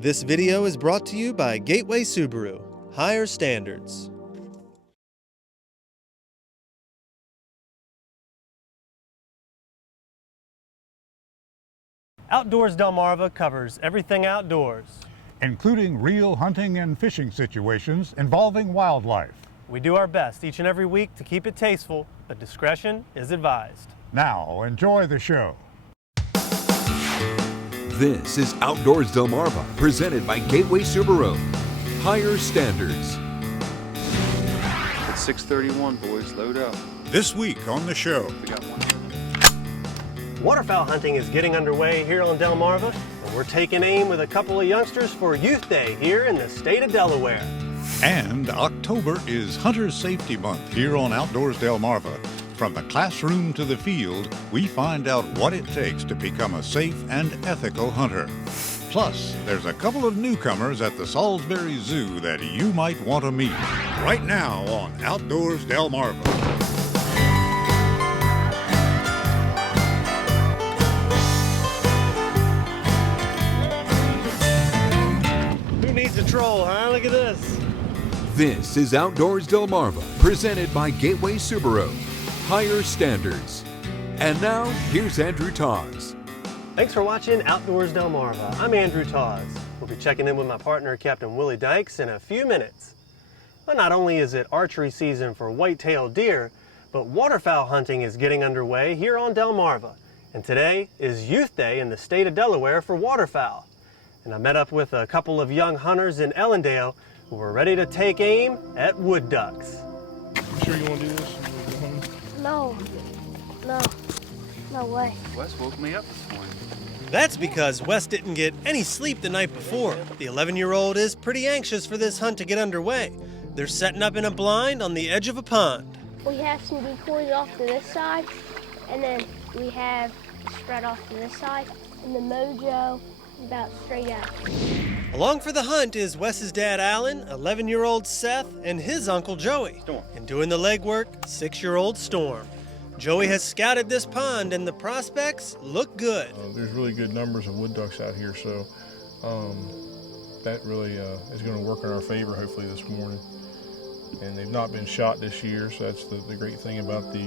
This video is brought to you by Gateway Subaru. Higher standards. Outdoors Delmarva covers everything outdoors, including real hunting and fishing situations involving wildlife. We do our best each and every week to keep it tasteful, but discretion is advised. Now, enjoy the show. This is Outdoors Delmarva, presented by Gateway Subaru. Higher standards. It's 6:31, boys. Load up. This week on the show. We got one. Waterfowl hunting is getting underway here on Delmarva, and we're taking aim with a couple of youngsters for Youth Day here in the state of Delaware. And October is Hunter Safety Month here on Outdoors Delmarva. From the classroom to the field, we find out what it takes to become a safe and ethical hunter. Plus, there's a couple of newcomers at the Salisbury Zoo that you might want to meet. Right now on Outdoors Delmarva. Who needs a troll, huh? Look at this. This is Outdoors Delmarva, presented by Gateway Subaru. Higher standards. And now, here's Andrew Tawes. Thanks for watching Outdoors Delmarva. I'm Andrew Tawes. We'll be checking in with my partner, Captain Willie Dykes, in a few minutes. But not only is it archery season for white-tailed deer, but waterfowl hunting is getting underway here on Delmarva. And today is Youth Day in the state of Delaware for waterfowl. And I met up with a couple of young hunters in Ellendale who were ready to take aim at wood ducks. You sure you want to do this? No way. Wes woke me up this morning. That's because Wes didn't get any sleep the night before. The 11-year-old is pretty anxious for this hunt to get underway. They're setting up in a blind on the edge of a pond. We have some decoys off to this side, and then we have spread off to this side, and the mojo about straight out. Along for the hunt is Wes's dad Alan, 11-year-old Seth, and his uncle Joey. Storm. And doing the legwork, 6-year-old Storm. Joey has scouted this pond and the prospects look good. There's really good numbers of wood ducks out here, so that really is going to work in our favor hopefully this morning. And they've not been shot this year, so that's the great thing about the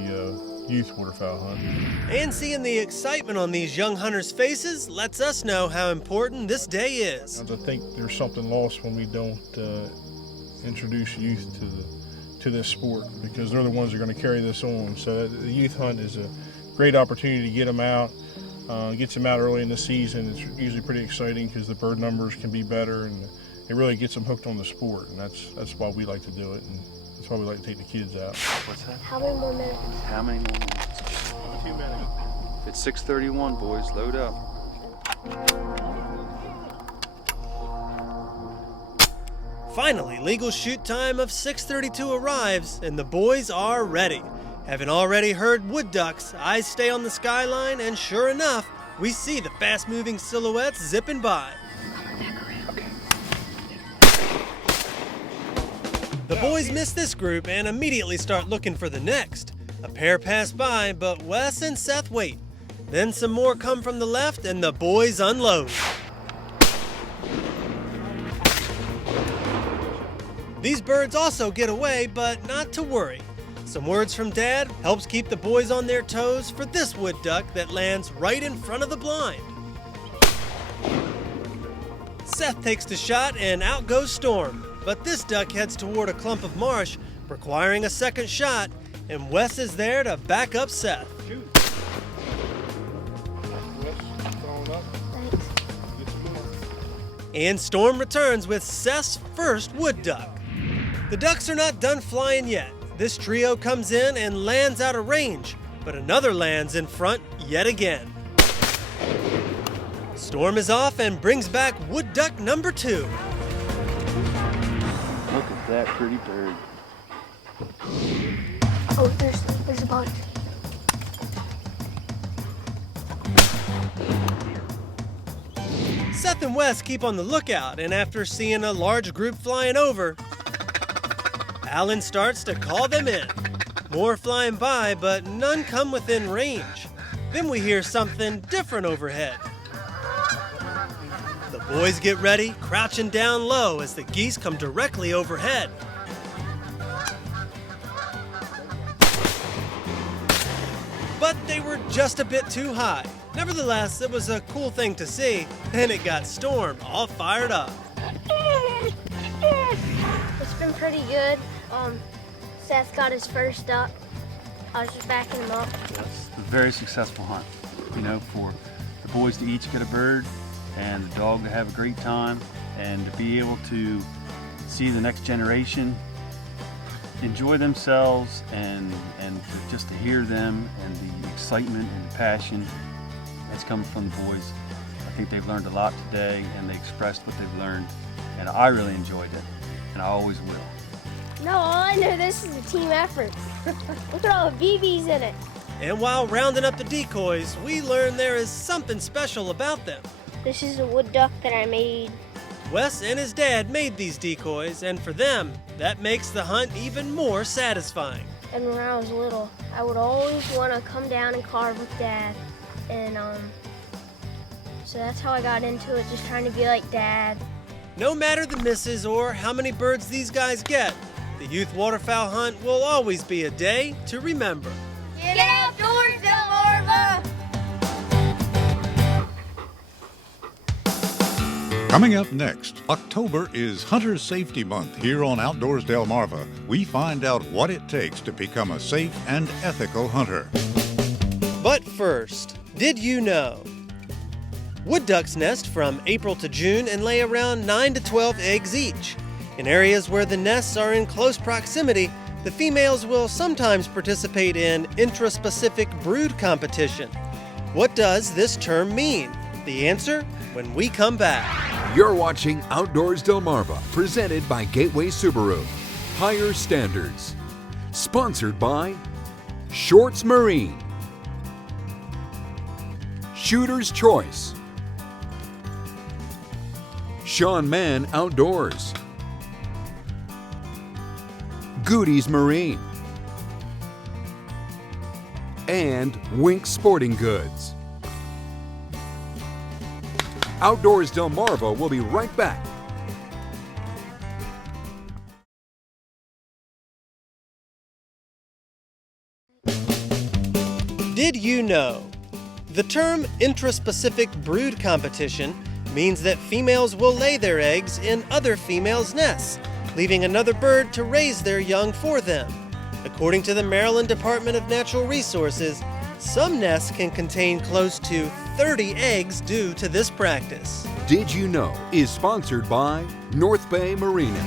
youth waterfowl hunt. And seeing the excitement on these young hunters' faces lets us know how important this day is. I think there's something lost when we don't introduce youth to this sport, because they're the ones that are going to carry this on. So the youth hunt is a great opportunity to get them out, gets them out early in the season. It's usually pretty exciting because the bird numbers can be better, and it really gets them hooked on the sport, and that's why we like to do it, and that's why we like to take the kids out. What's that? How many more minutes? How many more minutes? 2 minutes. It's 6:31, boys. Load up. Finally, legal shoot time of 6:32 arrives, and the boys are ready. Having already heard wood ducks, eyes stay on the skyline, and sure enough, we see the fast-moving silhouettes zipping by. The boys miss this group and immediately start looking for the next. A pair pass by, but Wes and Seth wait. Then some more come from the left, and the boys unload. These birds also get away, but not to worry. Some words from Dad helps keep the boys on their toes for this wood duck that lands right in front of the blind. Seth takes the shot and out goes Storm, but this duck heads toward a clump of marsh, requiring a second shot, and Wes is there to back up Seth. Shoot. Wes, throwing up. Thanks. Get some more. And Storm returns with Seth's first wood duck. The ducks are not done flying yet. This trio comes in and lands out of range, but another lands in front yet again. Storm is off and brings back wood duck number 2. Look at that pretty bird. Oh, there's a bunch. Seth and Wes keep on the lookout, and after seeing a large group flying over, Alan starts to call them in. More flying by, but none come within range. Then we hear something different overhead. The Boys get ready, crouching down low as the geese come directly overhead. But they were just a bit too high. Nevertheless, it was a cool thing to see, and it got Storm all fired up. It's been pretty good. Seth got his first up. I was just backing him up. Yes, a very successful hunt. You know, for the boys to each get a bird and the dog to have a great time, and to be able to see the next generation enjoy themselves, and just to hear them and the excitement and the passion that's coming from the boys. I think they've learned a lot today, and they expressed what they've learned, and I really enjoyed it, and I always will. No, all I know, this is a team effort. Look at all the BBs in it. And while rounding up the decoys, we learned there is something special about them. This is a wood duck that I made. Wes and his dad made these decoys, and for them, that makes the hunt even more satisfying. And when I was little, I would always want to come down and carve with Dad. And so that's how I got into it, just trying to be like Dad. No matter the misses or how many birds these guys get, the youth waterfowl hunt will always be a day to remember. Get outdoors, Delmarva! Coming up next, October is Hunter Safety Month here on Outdoors Delmarva. We find out what it takes to become a safe and ethical hunter. But first, did you know? Wood ducks nest from April to June and lay around 9 to 12 eggs each. In areas where the nests are in close proximity, the females will sometimes participate in intraspecific brood competition. What does this term mean? The answer when we come back. You're watching Outdoors Delmarva, presented by Gateway Subaru. Higher Standards. Sponsored by Shorts Marine, Shooter's Choice, Sean Mann Outdoors, Goody's Marine, and Wink Sporting Goods. Outdoors Delmarva will be right back. Did you know? The term intraspecific brood competition means that females will lay their eggs in other females' nests, leaving another bird to raise their young for them. According to the Maryland Department of Natural Resources, some nests can contain close to 30 eggs due to this practice. Did You Know is sponsored by North Bay Marina.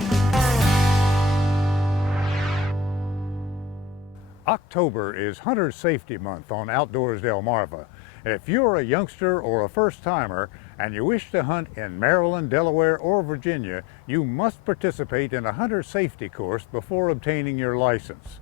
October is Hunter Safety Month on Outdoors Delmarva. If you're a youngster or a first-timer and you wish to hunt in Maryland, Delaware, or Virginia, you must participate in a hunter safety course before obtaining your license.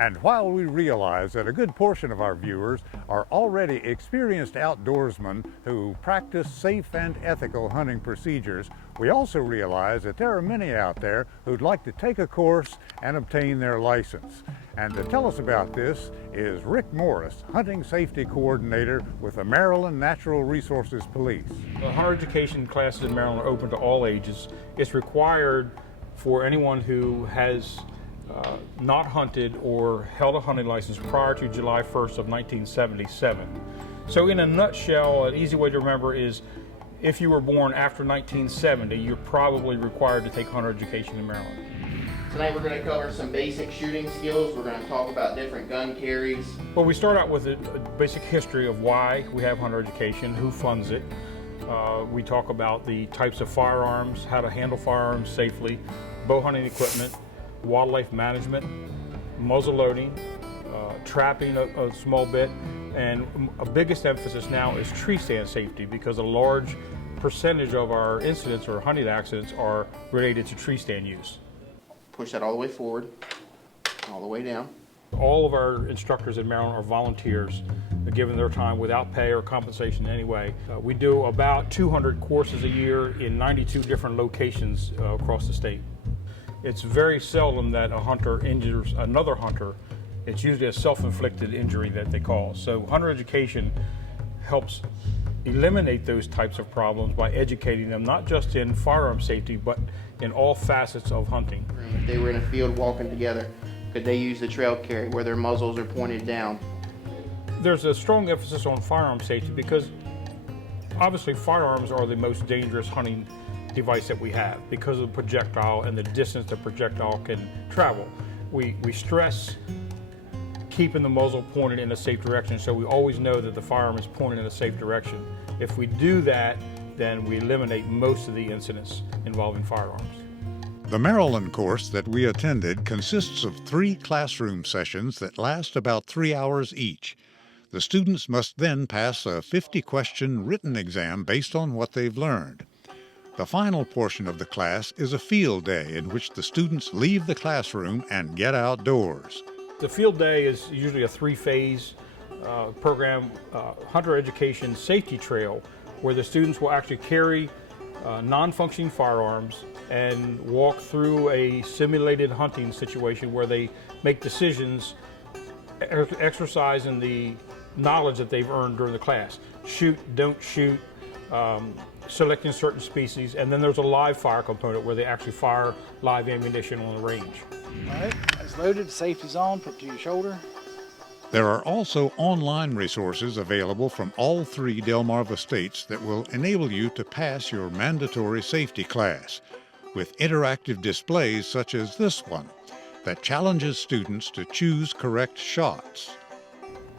And while we realize that a good portion of our viewers are already experienced outdoorsmen who practice safe and ethical hunting procedures, we also realize that there are many out there who'd like to take a course and obtain their license. And to tell us about this is Rick Morris, Hunting Safety Coordinator with the Maryland Natural Resources Police. The hunter education classes in Maryland are open to all ages. It's required for anyone who has not hunted or held a hunting license prior to July 1st of 1977. So in a nutshell, an easy way to remember is if you were born after 1970, you're probably required to take hunter education in Maryland. Tonight we're going to cover some basic shooting skills. We're going to talk about different gun carries. Well, we start out with a basic history of why we have hunter education, who funds it. We talk about the types of firearms, how to handle firearms safely, bow hunting equipment, wildlife management, muzzle loading, trapping a small bit, and a biggest emphasis now is tree stand safety, because a large percentage of our incidents or hunting accidents are related to tree stand use. Push that all the way forward, all the way down. All of our instructors in Maryland are volunteers, given their time without pay or compensation in any way. We do about 200 courses a year in 92 different locations across the state. It's very seldom that a hunter injures another hunter. It's usually a self-inflicted injury that they cause. So hunter education helps eliminate those types of problems by educating them not just in firearm safety but in all facets of hunting. If they were in a field walking together, could they use the trail carry where their muzzles are pointed down? There's a strong emphasis on firearm safety because obviously firearms are the most dangerous hunting device that we have because of the projectile and the distance the projectile can travel. We stress keeping the muzzle pointed in a safe direction, so we always know that the firearm is pointed in a safe direction. If we do that, then we eliminate most of the incidents involving firearms. The Maryland course that we attended consists of 3 classroom sessions that last about 3 hours each. The students must then pass a 50-question written exam based on what they've learned. The final portion of the class is a field day in which the students leave the classroom and get outdoors. The field day is usually a 3-phase program, hunter education safety trail, where the students will actually carry non-functioning firearms and walk through a simulated hunting situation where they make decisions exercising the knowledge that they've earned during the class. Shoot, don't shoot, selecting certain species, and then there's a live fire component where they actually fire live ammunition on the range. All right, it's loaded, safety's on, put to your shoulder. There are also online resources available from all 3 Delmarva states that will enable you to pass your mandatory safety class, with interactive displays such as this one that challenges students to choose correct shots.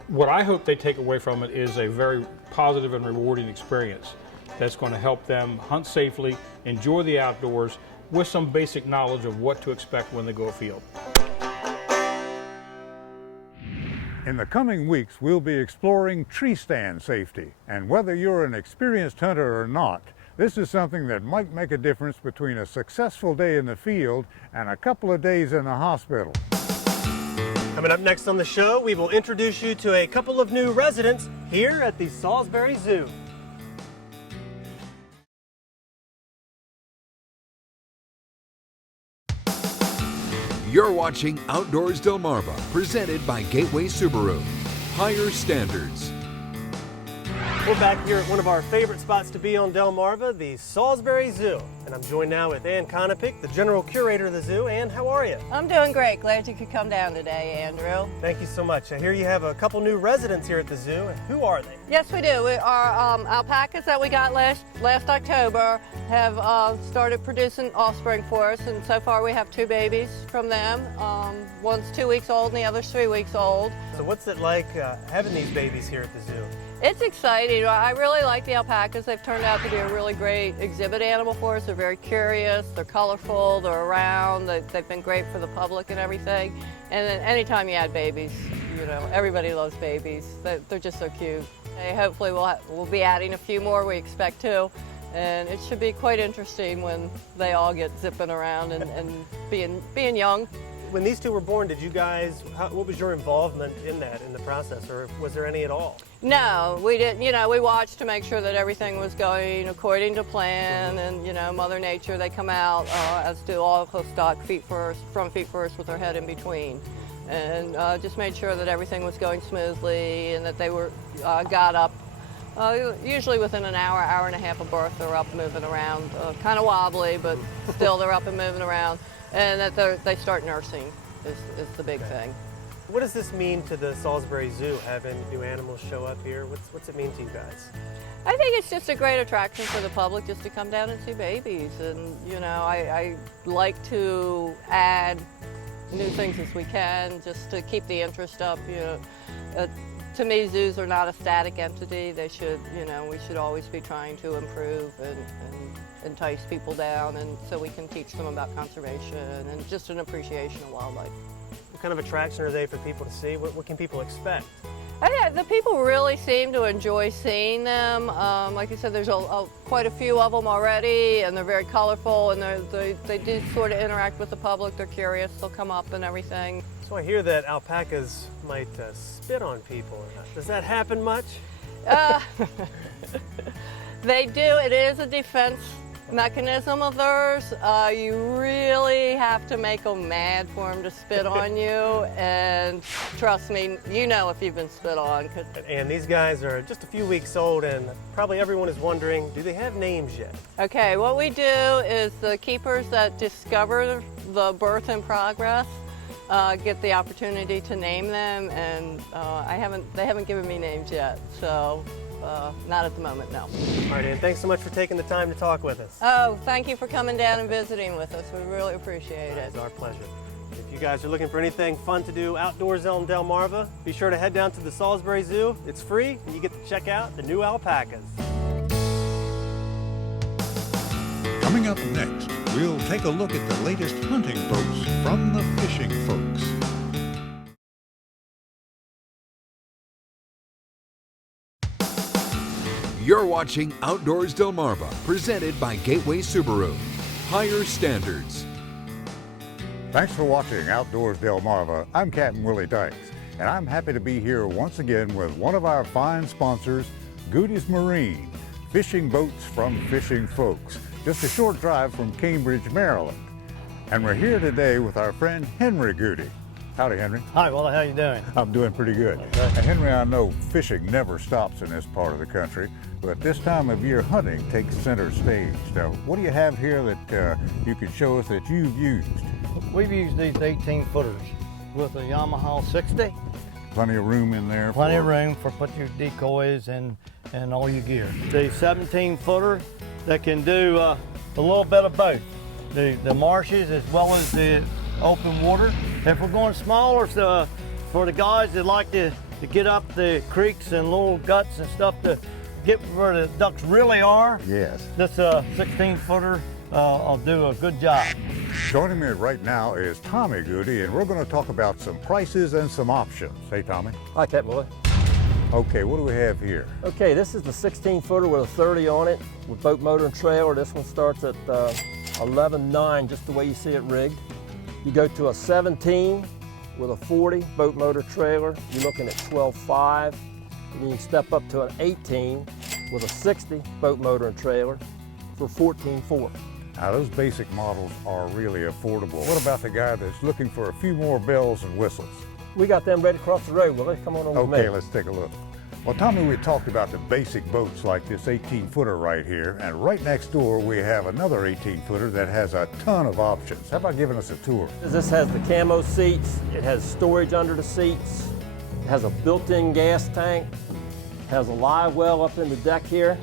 What I hope they take away from it is a very positive and rewarding experience that's going to help them hunt safely, enjoy the outdoors, with some basic knowledge of what to expect when they go afield. In the coming weeks, we'll be exploring tree stand safety. And whether you're an experienced hunter or not, this is something that might make a difference between a successful day in the field and a couple of days in the hospital. Coming up next on the show, we will introduce you to a couple of new residents here at the Salisbury Zoo. You're watching Outdoors Delmarva, presented by Gateway Subaru. Higher standards. We're back here at one of our favorite spots to be on Delmarva, the Salisbury Zoo. And I'm joined now with Ann Konopic, the general curator of the zoo. Ann, how are you? I'm doing great. Glad you could come down today, Andrew. Thank you so much. I hear you have a couple new residents here at the zoo. Who are they? Yes, we do. Our alpacas that we got last October have started producing offspring for us, and so far we have 2 babies from them. One's 2 weeks old and the other's 3 weeks old. So what's it like having these babies here at the zoo? It's exciting. I really like the alpacas. They've turned out to be a really great exhibit animal for us. They're very curious, they're colorful, they're around, they've been great for the public and everything. And then anytime you add babies, you know, everybody loves babies. They're just so cute. Hopefully we'll be adding a few more, we expect to. And it should be quite interesting when they all get zipping around and being young. When these 2 were born, did you guys, what was your involvement in the process, or was there any at all? No, we didn't. You know, we watched to make sure that everything was going according to plan, and you know, Mother Nature, they come out as do all stock, front feet first with their head in between, and just made sure that everything was going smoothly and that they were got up. Usually within an hour, hour and a half of birth, they're up moving around, kind of wobbly, but still they're up and moving around. And that they start nursing is the big thing. What does this mean to the Salisbury Zoo, having new animals show up here? What's it mean to you guys? I think it's just a great attraction for the public just to come down and see babies. And, you know, I like to add new things as we can just to keep the interest up. You know, to me, zoos are not a static entity. They should, you know, we should always be trying to improve and entice people down, and so we can teach them about conservation and just an appreciation of wildlife. What kind of attraction are they for people to see? What can people expect? The people really seem to enjoy seeing them. Like you said, there's quite a few of them already, and they're very colorful, and they do sort of interact with the public. They're curious, they'll come up and everything. So I hear that alpacas might spit on people. Does that happen much? They do. It is a defense mechanism of theirs. You really have to make them mad for them to spit on you, and trust me, you know if you've been spit on. And these guys are just a few weeks old, and probably everyone is wondering, do they have names yet? Okay, what we do is the keepers that discover the birth in progress get the opportunity to name them, and they haven't given me names yet, so not at the moment, no. All right, Ann, thanks so much for taking the time to talk with us. Oh, thank you for coming down and visiting with us. We really appreciate it. It's our pleasure. If you guys are looking for anything fun to do outdoors in Delmarva, be sure to head down to the Salisbury Zoo. It's free, and you get to check out the new alpacas. Coming up next, we'll take a look at the latest hunting boats from the fishing folks. You're watching Outdoors Delmarva, presented by Gateway Subaru. Higher standards. Thanks for watching Outdoors Delmarva. I'm Captain Willie Dykes, and I'm happy to be here once again with one of our fine sponsors, Goody's Marine, fishing boats from fishing folks, just a short drive from Cambridge, Maryland. And we're here today with our friend Henry Goody. Howdy, Henry. Hi, Willie, how you doing? I'm doing pretty good. Okay. And Henry, I know fishing never stops in this part of the country, but this time of year hunting takes center stage. Now, what do you have here that you can show us that you've used? We've used these 18-footers with a Yamaha 60. Plenty of room in there. Plenty of room for put your decoys and all your gear. The 17-footer that can do a little bit of both. The marshes as well as the open water. If we're going smaller, so for the guys that like to get up the creeks and little guts and stuff to get where the ducks really are, Yes. this 16-footer will do a good job. Joining me right now is Tommy Goody, and we're going to talk about some prices and some options. Hey, Tommy. Hi, Captain Willie. Okay, what do we have here? Okay, this is the 16-footer with a 30 on it with boat motor and trailer. This one starts at 11.9, just the way you see it rigged. You go to a 17 with a 40 boat motor trailer, you're looking at 12.5. And you can step up to an 18 with a 60 boat motor and trailer for 14.4. Now, those basic models are really affordable. What about the guy that's looking for a few more bells and whistles? We got them right across the road, Willie. Come on over with me. Okay, let's take a look. Well, Tommy, we talked about the basic boats like this 18-footer right here, and right next door we have another 18-footer that has a ton of options. How about giving us a tour? This has the camo seats, it has storage under the seats, it has a built-in gas tank, has a live well up in the deck here,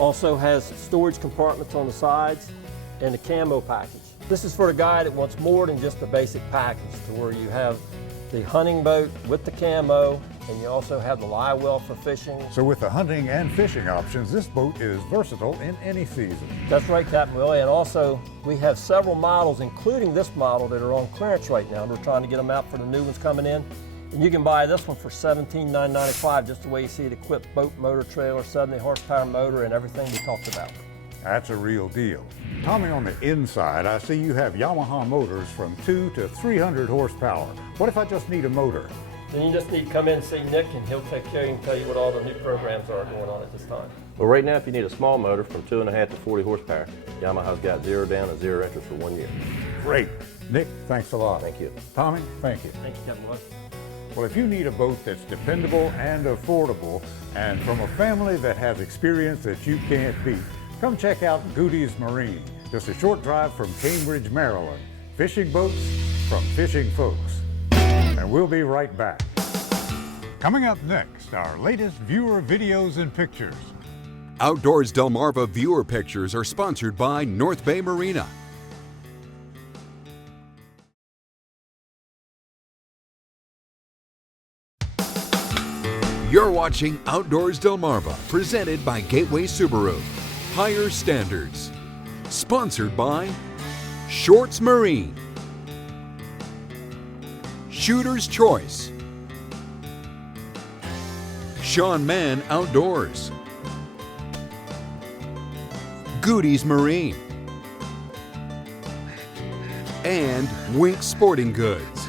also has storage compartments on the sides, and a camo package. This is for the guy that wants more than just a basic package, to where you have the hunting boat with the camo, and you also have the live well for fishing. So with the hunting and fishing options, this boat is versatile in any season. That's right, Captain Willie, and also we have several models, including this model, that are on clearance right now. We're trying to get them out for the new ones coming in. And you can buy this one for $17,995, just the way you see it equipped, boat motor trailer, 70 horsepower motor, and everything we talked about. That's a real deal. Tommy, on the inside, I see you have Yamaha motors from 2 to 300 horsepower. What if I just need a motor? Then you just need to come in and see Nick, and he'll take care of you and tell you what all the new programs are going on at this time. Well, right now, if you need a small motor from 2.5 to 40 horsepower, Yamaha's got 0 down and 0 interest for 1 year. Great. Nick, thanks a lot. Thank you. Tommy, thank you. Thank you, Captain Willie. Well, if you need a boat that's dependable and affordable, and from a family that has experience that you can't beat, come check out Goody's Marine. Just a short drive from Cambridge, Maryland. Fishing boats from fishing folks. And we'll be right back. Coming up next, our latest viewer videos and pictures. Outdoors Delmarva viewer pictures are sponsored by North Bay Marina. You're watching Outdoors Delmarva, presented by Gateway Subaru. Higher standards. Sponsored by Shorts Marine, Shooter's Choice, Sean Mann Outdoors, Goody's Marine, and Wink Sporting Goods.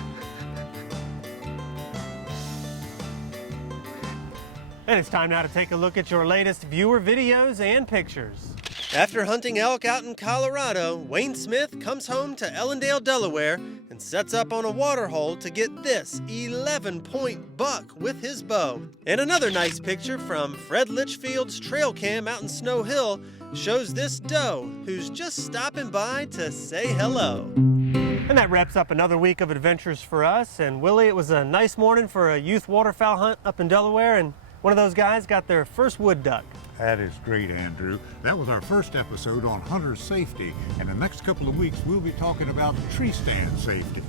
And it's time now to take a look at your latest viewer videos and pictures. After hunting elk out in Colorado, Wayne Smith comes home to Ellendale, Delaware, and sets up on a water hole to get this 11-point buck with his bow. And another nice picture from Fred Litchfield's trail cam out in Snow Hill shows this doe who's just stopping by to say hello. And that wraps up another week of adventures for us. And Willie, it was a nice morning for a youth waterfowl hunt up in Delaware, and one of those guys got their first wood duck. That is great, Andrew. That was our first episode on hunter safety, and the next couple of weeks we'll be talking about tree stand safety.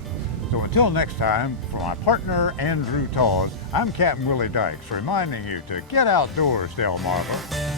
So until next time, for my partner Andrew Taws, I'm Captain Willie Dykes reminding you to get outdoors, Delmarva.